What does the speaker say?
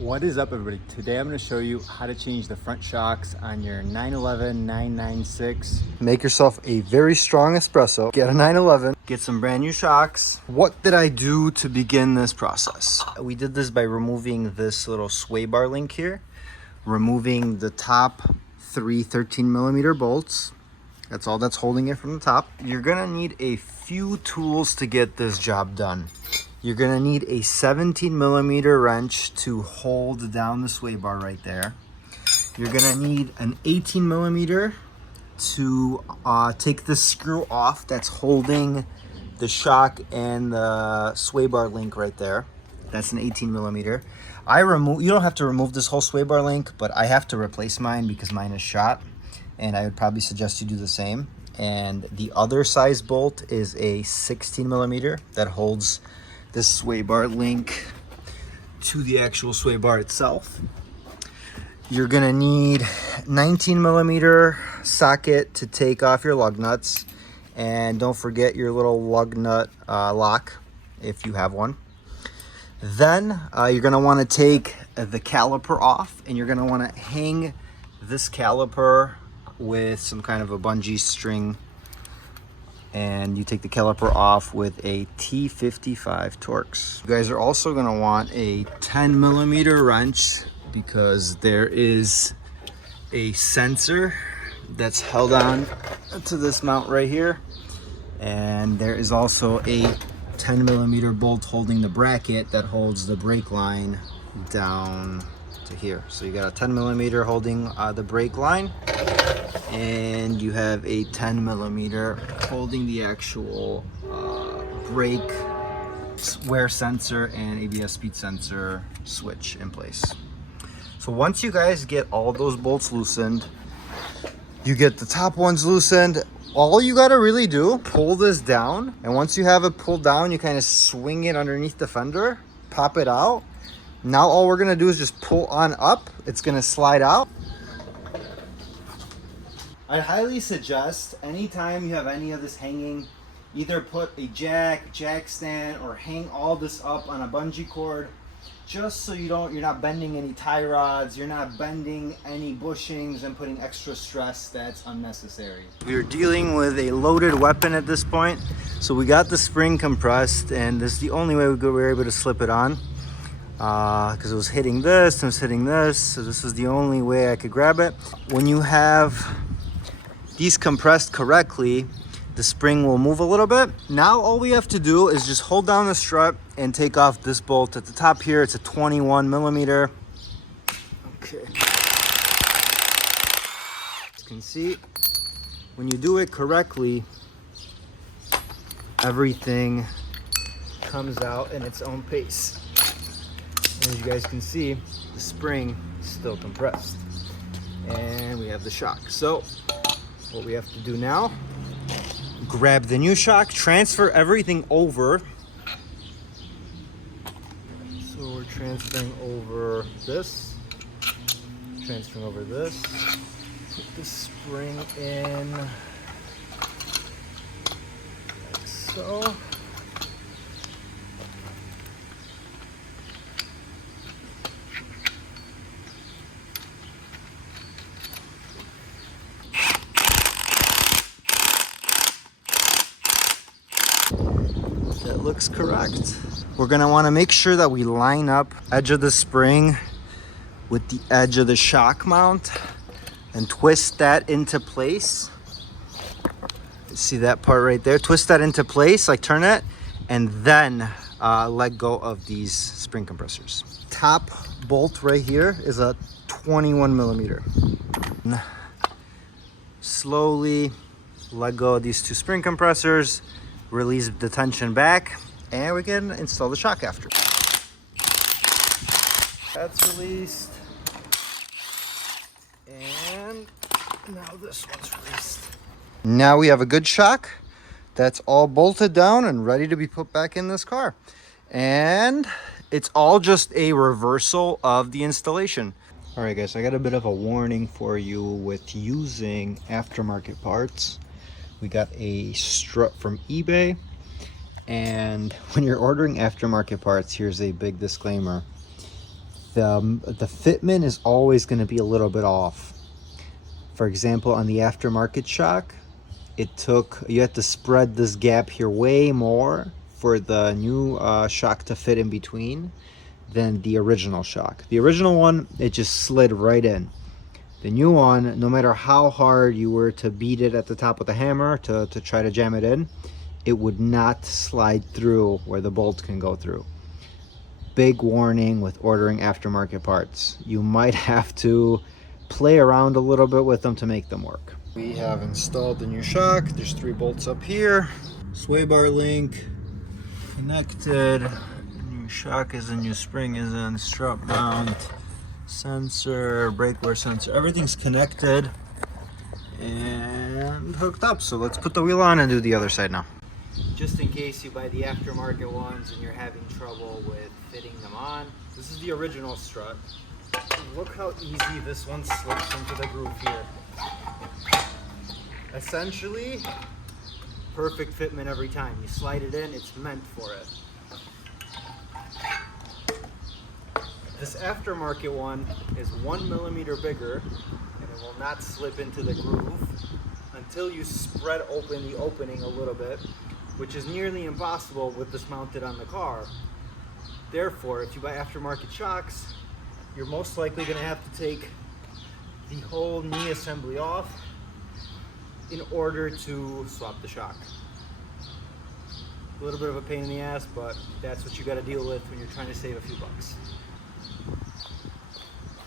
What is up, everybody? Today I'm going to show you how to change the front shocks on your 911 996. Make yourself a very strong espresso, get a 911, get some brand new shocks. What did I do to begin this process? We did this by removing this little sway bar link here, removing the top three 13mm bolts. That's all that's holding it from the top. You're gonna need a few tools to get this job done. You're gonna need a 17mm wrench to hold down the sway bar right there. You're gonna need an 18mm to take the screw off that's holding the shock and the sway bar link right there. That's an 18mm. You don't have to remove this whole sway bar link, but I have to replace mine because mine is shot, and I would probably suggest you do the same. And the other size bolt is a 16mm that holds this sway bar link to the actual sway bar itself. You're gonna need 19mm socket to take off your lug nuts, and don't forget your little lug nut lock if you have one. Then you're gonna wanna take the caliper off, and you're gonna wanna hang this caliper with some kind of a bungee string, and you take the caliper off with a T55 Torx. You guys are also gonna want a 10mm wrench because there is a sensor that's held on to this mount right here, and there is also a 10mm bolt holding the bracket that holds the brake line down to here. So you got a 10mm holding the brake line, and you have a 10mm holding the actual brake wear sensor and ABS speed sensor switch in place. So once you guys get all those bolts loosened, you get the top ones loosened, all you gotta really do, pull this down, and once you have it pulled down, you kind of swing it underneath the fender, pop it out. Now all we're gonna do is just pull on up. It's gonna slide out. I highly suggest anytime you have any of this hanging, either put a jack stand, or hang all this up on a bungee cord, just so you're not bending any tie rods, you're not bending any bushings and putting extra stress that's unnecessary. We're dealing with a loaded weapon at this point, so we got the spring compressed, and this is the only way we were able to slip it on, because it was hitting this and it was hitting this, so this is the only way I could grab it. When you have these compressed correctly, the spring will move a little bit. Now all we have to do is just hold down the strut and take off this bolt at the top here. It's a 21mm. Okay. As you can see, when you do it correctly, everything comes out in its own pace. And as you guys can see, the spring is still compressed. And we have the shock. So what we have to do now, grab the new shock, transfer everything over. So we're transferring over this, transferring over this, put the spring in, like so. That looks correct. We're gonna wanna make sure that we line up edge of the spring with the edge of the shock mount and twist that into place. See that part right there? Twist that into place, like turn it, and then let go of these spring compressors. Top bolt right here is a 21mm. Slowly let go of these two spring compressors, release the tension back, and we can install the shock after. That's released, and now this one's released. Now we have a good shock that's all bolted down and ready to be put back in this car. And it's all just a reversal of the installation. All right, guys, I got a bit of a warning for you with using aftermarket parts. We got a strut from eBay, and when you're ordering aftermarket parts, here's a big disclaimer. the fitment is always going to be a little bit off. For example, on the aftermarket shock, you had to spread this gap here way more for the new shock to fit in between than the original shock. The original one, it just slid right in. The new one, no matter how hard you were to beat it at the top with a hammer to try to jam it in, it would not slide through where the bolt can go through. Big warning with ordering aftermarket parts. You might have to play around a little bit with them to make them work. We have installed the new shock. There's 3 bolts up here. Sway bar link connected. New shock is in, new spring is in, strap mount, sensor, brake wear sensor. Everything's connected and hooked up. So let's put the wheel on and do the other side now. Just in case you buy the aftermarket ones and you're having trouble with fitting them on, this is the original strut. Look how easy this one slips into the groove here. Essentially, perfect fitment every time. You slide it in, it's meant for it. This aftermarket one is 1 millimeter bigger, and it will not slip into the groove until you spread open the opening a little bit, which is nearly impossible with this mounted on the car. Therefore, if you buy aftermarket shocks, you're most likely going to have to take the whole knee assembly off in order to swap the shock. A little bit of a pain in the ass, but that's what you got to deal with when you're trying to save a few bucks.